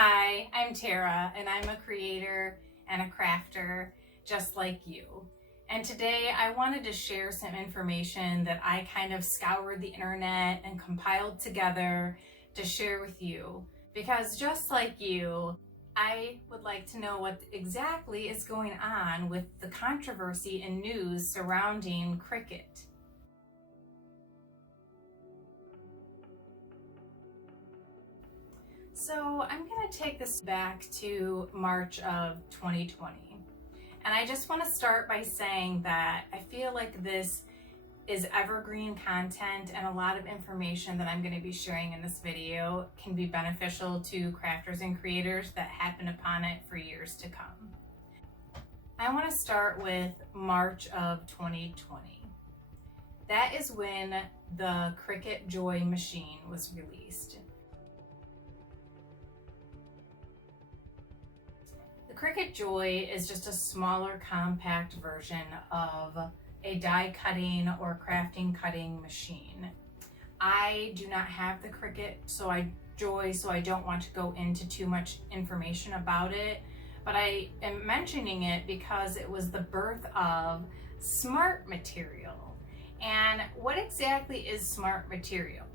Hi, I'm Tara, and I'm a creator and a crafter just like you. And today I wanted to share some information that I kind of scoured the internet and compiled together to share with you. Because just like you, I would like to know what exactly is going on with the controversy and news surrounding Cricut. So I'm going to take this back to March of 2020. And I just want to start by saying that I feel like this is evergreen content, and a lot of information that I'm going to be sharing in this video can be beneficial to crafters and creators that happen upon it for years to come. I want to start with March of 2020. That is when the Cricut Joy machine was released. The Cricut Joy is just a smaller, compact version of a die cutting or crafting cutting machine. I do not have the Cricut Joy, so I don't want to go into too much information about it, but I am mentioning it because it was the birth of smart material. And what exactly is smart material?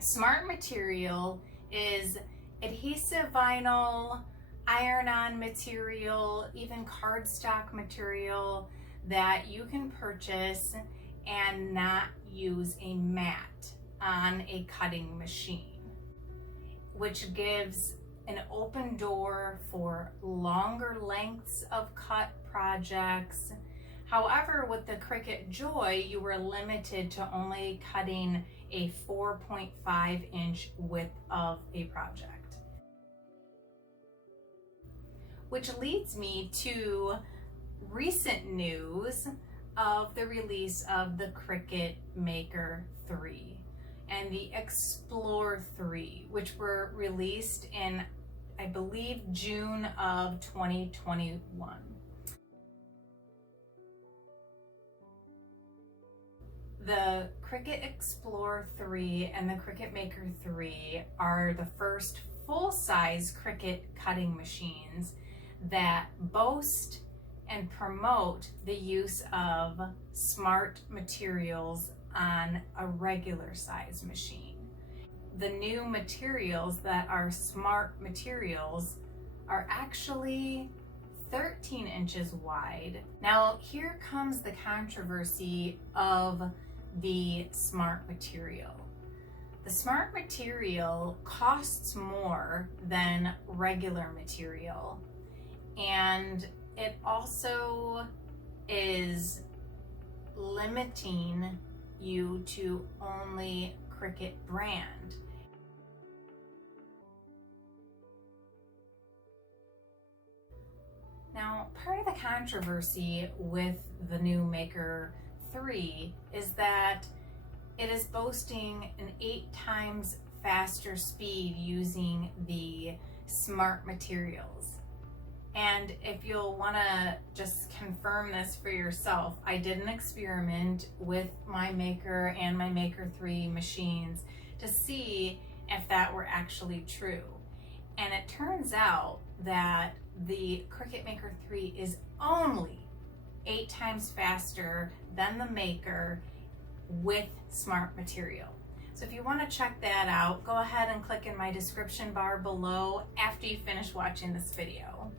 Smart material is adhesive vinyl, iron-on material, even cardstock material that you can purchase and not use a mat on a cutting machine, which gives an open door for longer lengths of cut projects. However, with the Cricut Joy, you were limited to only cutting a 4.5 inch width of a project. Which leads me to recent news of the release of the Cricut Maker 3 and the Explore 3, which were released in, I believe, June of 2021. The Cricut Explore 3 and the Cricut Maker 3 are the first full-size Cricut cutting machines that boast and promote the use of smart materials on a regular size machine. The new materials that are smart materials are actually 13 inches wide. Now, here comes the controversy of the smart material. The smart material costs more than regular material, and it also is limiting you to only Cricut brand. Now, part of the controversy with the new Maker 3 is that it is boasting an 8 times faster speed using the smart materials. And if you'll want to just confirm this for yourself, I did an experiment with my Maker and my Maker 3 machines to see if that were actually true. And it turns out that the Cricut Maker 3 is only 8 times faster than the Maker with smart material. So if you want to check that out, go ahead and click in my description bar below after you finish watching this video.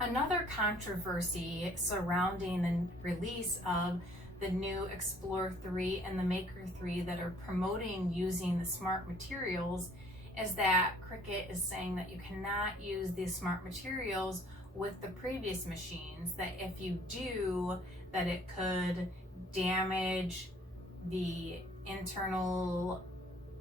Another controversy surrounding the release of the new Explore 3 and the Maker 3 that are promoting using the smart materials is that Cricut is saying that you cannot use these smart materials with the previous machines, that if you do, that it could damage the internal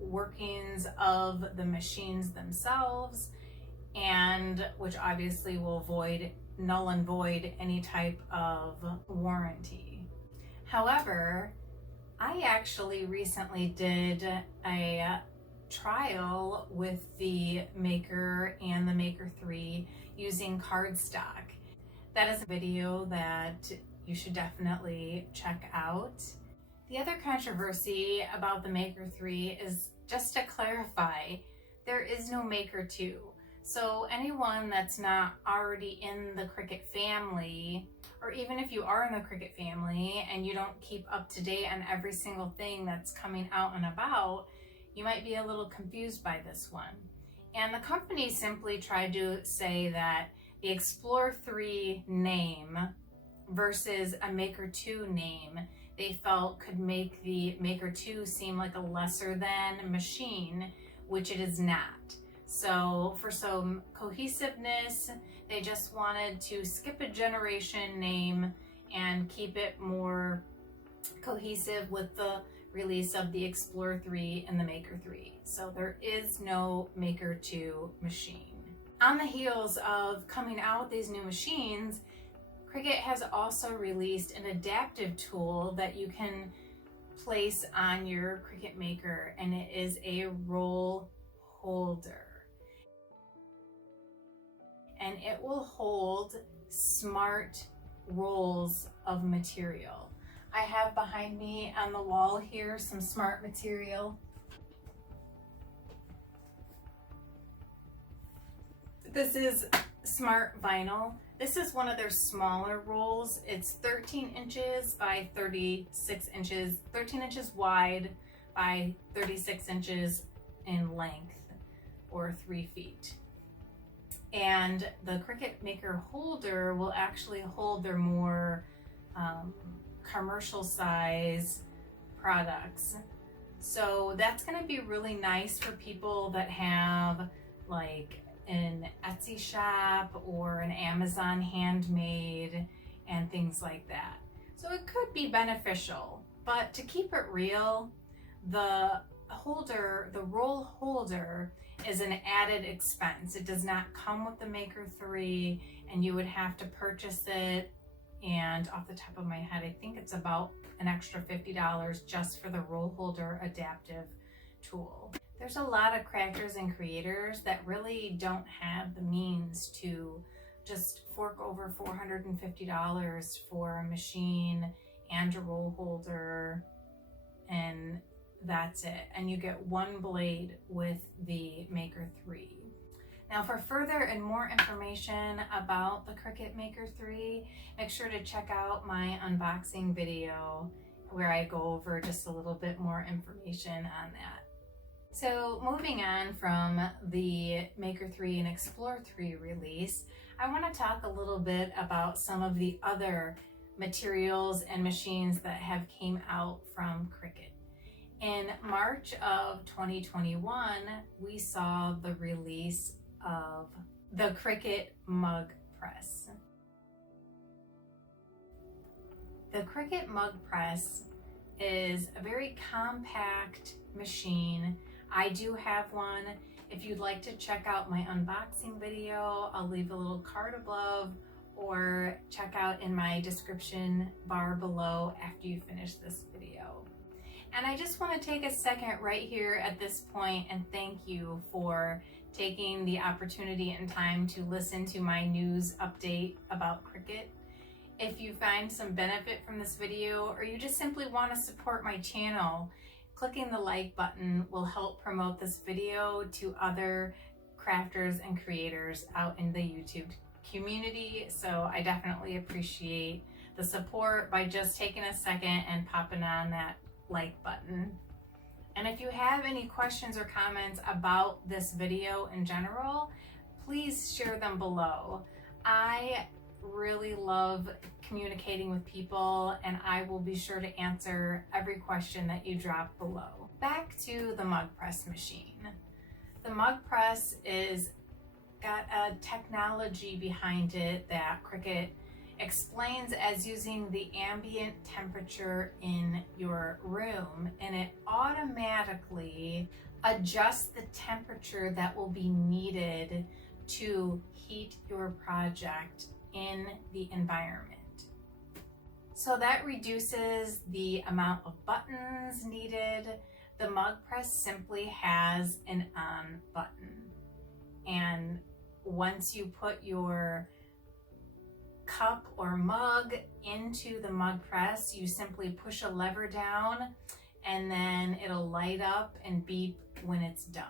workings of the machines themselves, and which obviously will null and void any type of warranty. However, I actually recently did a trial with the Maker and the Maker 3 using cardstock. That is a video that you should definitely check out. The other controversy about the Maker 3 is, just to clarify, there is no Maker 2. So anyone that's not already in the Cricut family, or even if you are in the Cricut family and you don't keep up to date on every single thing that's coming out and about, you might be a little confused by this one. And the company simply tried to say that the Explore 3 name versus a Maker 2 name, they felt could make the Maker 2 seem like a lesser than machine, which it is not. So for some cohesiveness, they just wanted to skip a generation name and keep it more cohesive with the release of the Explore 3 and the Maker 3. So there is no Maker 2 machine. On the heels of coming out with these new machines, Cricut has also released an adaptive tool that you can place on your Cricut Maker, and it is a roll holder. And it will hold smart rolls of material. I have behind me on the wall here some smart material. This is smart vinyl. This is one of their smaller rolls. It's 13 inches by 36 inches, 13 inches wide by 36 inches in length, or 3 feet. And the Cricut Maker holder will actually hold their more commercial size products. So that's going to be really nice for people that have like an Etsy shop or an Amazon handmade and things like that. So it could be beneficial, but to keep it real, the holder, the roll holder, is an added expense. It does not come with the Maker 3, and you would have to purchase it. And off the top of my head, I think it's about an extra $50 just for the roll holder adaptive tool. There's a lot of crafters and creators that really don't have the means to just fork over $450 for a machine and a roll holder, and that's it. And you get one blade with the Maker 3. Now for further and more information about the Cricut Maker 3, make sure to check out my unboxing video where I go over just a little bit more information on that. So moving on from the Maker 3 and Explore 3 release, I want to talk a little bit about some of the other materials and machines that have came out from Cricut. In March of 2021, we saw the release of the Cricut MUG Press. The Cricut MUG Press is a very compact machine. I do have one. If you'd like to check out my unboxing video, I'll leave a little card above, or check out in my description bar below after you finish this video. And I just want to take a second right here at this point and thank you for taking the opportunity and time to listen to my news update about Cricut. If you find some benefit from this video, or you just simply want to support my channel, clicking the like button will help promote this video to other crafters and creators out in the YouTube community. So I definitely appreciate the support by just taking a second and popping on that like button. And if you have any questions or comments about this video in general, please share them below. I really love communicating with people, and I will be sure to answer every question that you drop below. Back to the MUG Press machine. The MUG Press is got a technology behind it that Cricut explains as using the ambient temperature in your room, and it automatically adjusts the temperature that will be needed to heat your project in the environment. So that reduces the amount of buttons needed. The MUG Press simply has an on button, and once you put your cup or mug into the mug press, you simply push a lever down and then it'll light up and beep when it's done.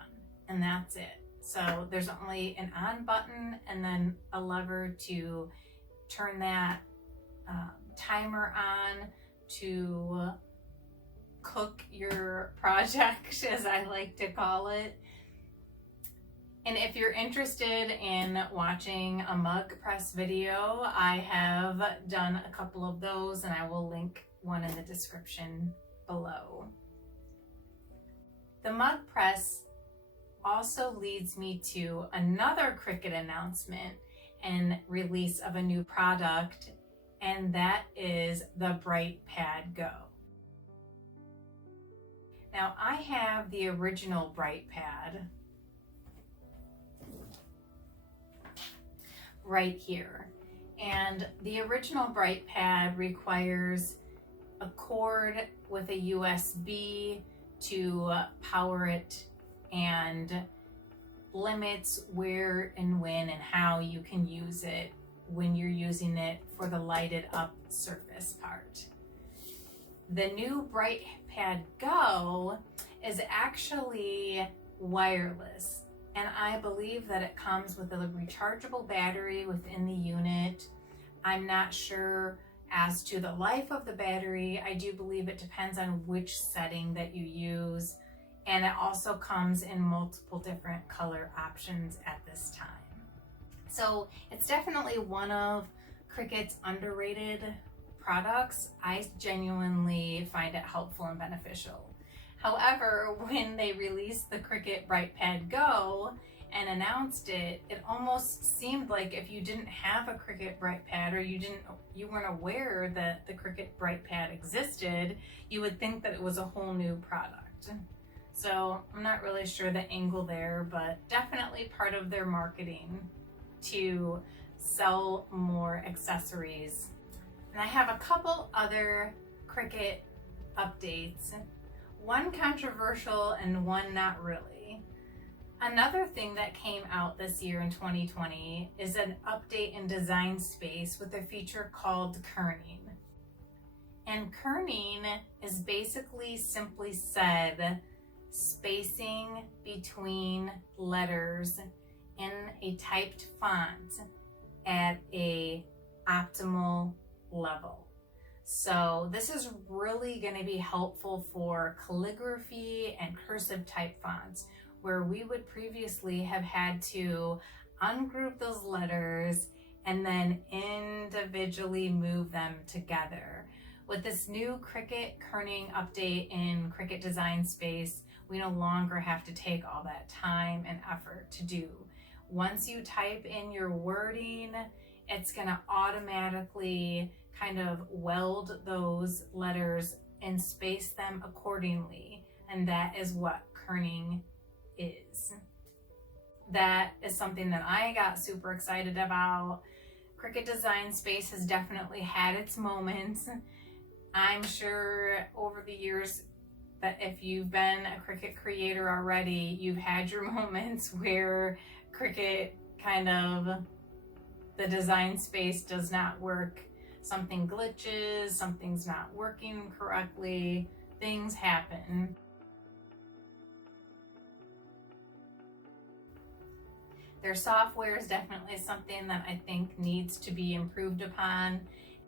And that's it. So there's only an on button and then a lever to turn that timer on to cook your project, as I like to call it. And if you're interested in watching a mug press video, I have done a couple of those and I will link one in the description below. The mug press also leads me to another Cricut announcement and release of a new product, and that is the BrightPad Go. Now I have the original BrightPad right here, and the original BrightPad requires a cord with a USB to power it and limits where and when and how you can use it when you're using it for the lighted up surface part. The new BrightPad Go is actually wireless, and I believe that it comes with a rechargeable battery within the unit. I'm not sure as to the life of the battery. I do believe it depends on which setting that you use, and it also comes in multiple different color options at this time. So it's definitely one of Cricut's underrated products. I genuinely find it helpful and beneficial. However, when they released the Cricut BrightPad Go and announced it, it almost seemed like if you didn't have a Cricut BrightPad or you weren't aware that the Cricut BrightPad existed, you would think that it was a whole new product. So I'm not really sure the angle there, but definitely part of their marketing to sell more accessories. And I have a couple other Cricut updates, one controversial and one not really. Another thing that came out this year in 2020 is an update in Design Space with a feature called Kerning. And kerning is basically simply said spacing between letters in a typed font at a optimal level. So this is really going to be helpful for calligraphy and cursive type fonts, where we would previously have had to ungroup those letters and then individually move them together. With this new Cricut Kerning update in Cricut Design Space, we no longer have to take all that time and effort to do. Once you type in your wording, it's going to automatically kind of weld those letters and space them accordingly. And that is what kerning is. That is something that I got super excited about. Cricut Design Space has definitely had its moments. I'm sure over the years that if you've been a Cricut creator already, you've had your moments where Cricut kind of, the design space does not work. Something glitches, something's not working correctly, things happen. Their software is definitely something that I think needs to be improved upon.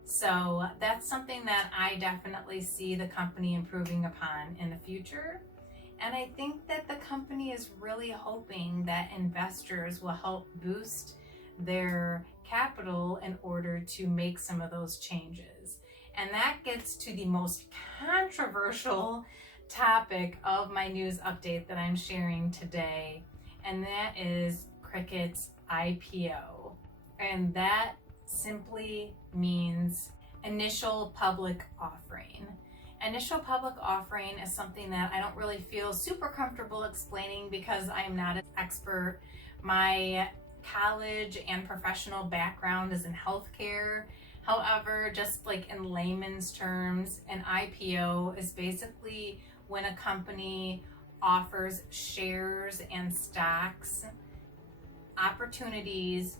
So that's something that I definitely see the company improving upon in the future. And I think that the company is really hoping that investors will help boost their capital in order to make some of those changes. And that gets to the most controversial topic of my news update that I'm sharing today, and that is Cricut's IPO. And that simply means initial public offering. Initial public offering is something that I don't really feel super comfortable explaining because I am not an expert. My college and professional background is in healthcare. However, just like in layman's terms, an IPO is basically when a company offers shares and stocks, opportunities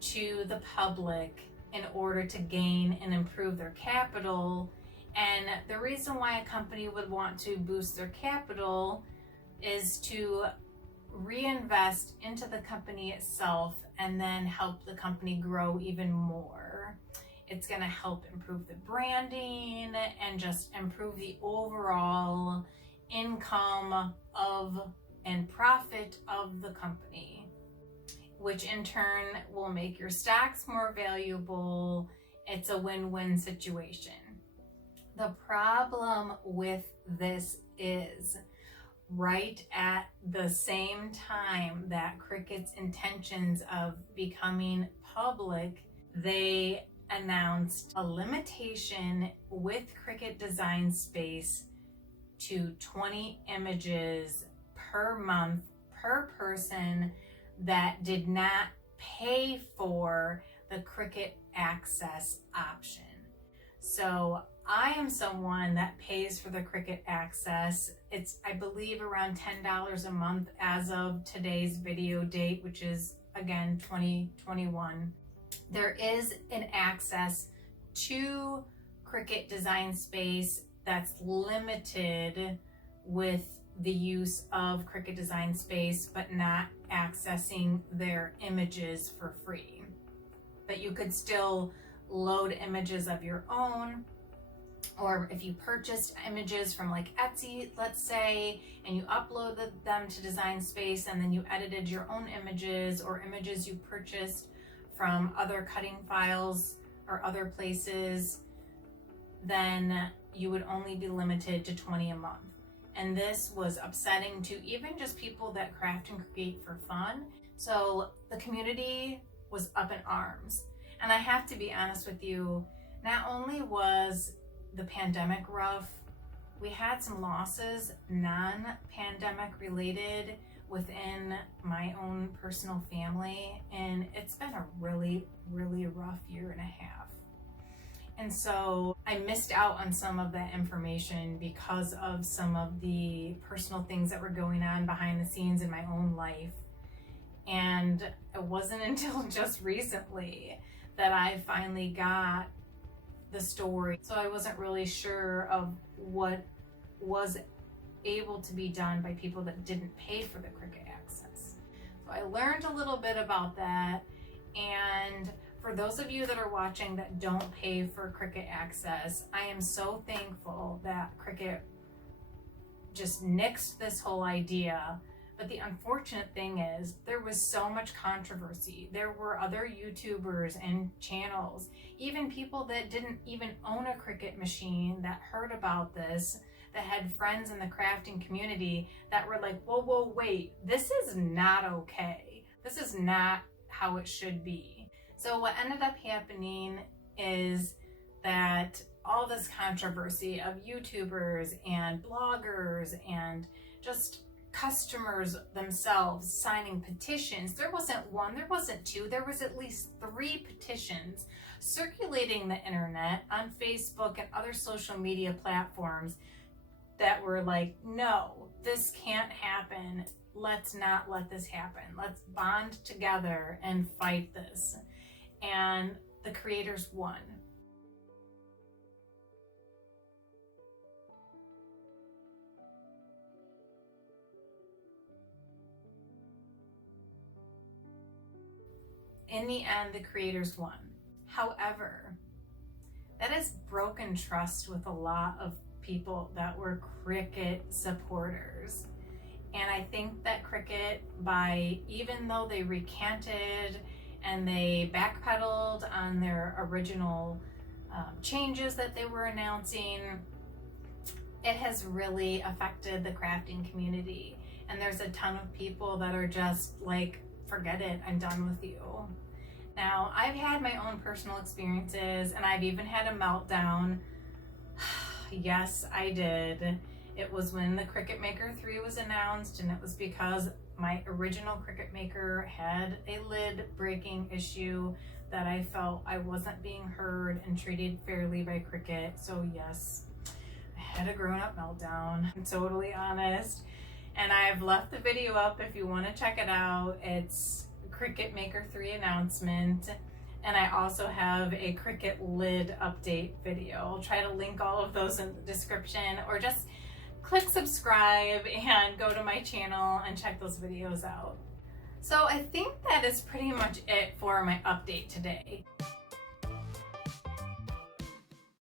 to the public in order to gain and improve their capital. And the reason why a company would want to boost their capital is to reinvest into the company itself and then help the company grow even more. It's going to help improve the branding and just improve the overall income of and profit of the company, which in turn will make your stocks more valuable. It's a win-win situation. The problem with this is right at the same time that Cricut's intentions of becoming public, they announced a limitation with Cricut Design Space to 20 images per month per person that did not pay for the Cricut Access option. So I am someone that pays for the Cricut Access. It's, I believe, around $10 a month as of today's video date, which is again 2021. There is an access to Cricut Design Space that's limited with the use of Cricut Design Space, but not accessing their images for free. But you could still load images of your own, or if you purchased images from like Etsy, let's say, and you uploaded them to Design Space and then you edited your own images or images you purchased from other cutting files or other places, then you would only be limited to 20 a month. And this was upsetting to even just people that craft and create for fun. So the community was up in arms. And I have to be honest with you, not only was the pandemic rough, we had some losses, non-pandemic related, within my own personal family, and it's been a really, really rough year and a half. And so I missed out on some of that information because of some of the personal things that were going on behind the scenes in my own life. And it wasn't until just recently that I finally got the story. So I wasn't really sure of what was able to be done by people that didn't pay for the Cricut Access. So I learned a little bit about that. And for those of you that are watching that don't pay for Cricut Access, I am so thankful that Cricut just nixed this whole idea. But the unfortunate thing is there was so much controversy. There were other YouTubers and channels, even people that didn't even own a Cricut machine that heard about this, that had friends in the crafting community that were like, whoa, whoa, wait, this is not okay. This is not how it should be. So what ended up happening is that all this controversy of YouTubers and bloggers and just customers themselves signing petitions. There wasn't one, there wasn't two, there was at least 3 petitions circulating the internet on Facebook and other social media platforms that were like, no, this can't happen. Let's not let this happen. Let's bond together and fight this. And the creators won. In the end, the creators won. However, that has broken trust with a lot of people that were Cricut supporters. And I think that Cricut, even though they recanted and they backpedaled on their original changes that they were announcing, it has really affected the crafting community. And there's a ton of people that are just like, forget it, I'm done with you. Now, I've had my own personal experiences, and I've even had a meltdown. Yes, I did. It was when the Cricut Maker 3 was announced, and it was because my original Cricut Maker had a lid breaking issue that I felt I wasn't being heard and treated fairly by Cricut. So yes, I had a grown-up meltdown, I'm totally honest. And I've left the video up if you want to check it out. It's Cricut Maker 3 announcement. and I also have a Cricut lid update video. I'll try to link all of those in the description, or just click subscribe and go to my channel and check those videos out. So I think that is pretty much it for my update today.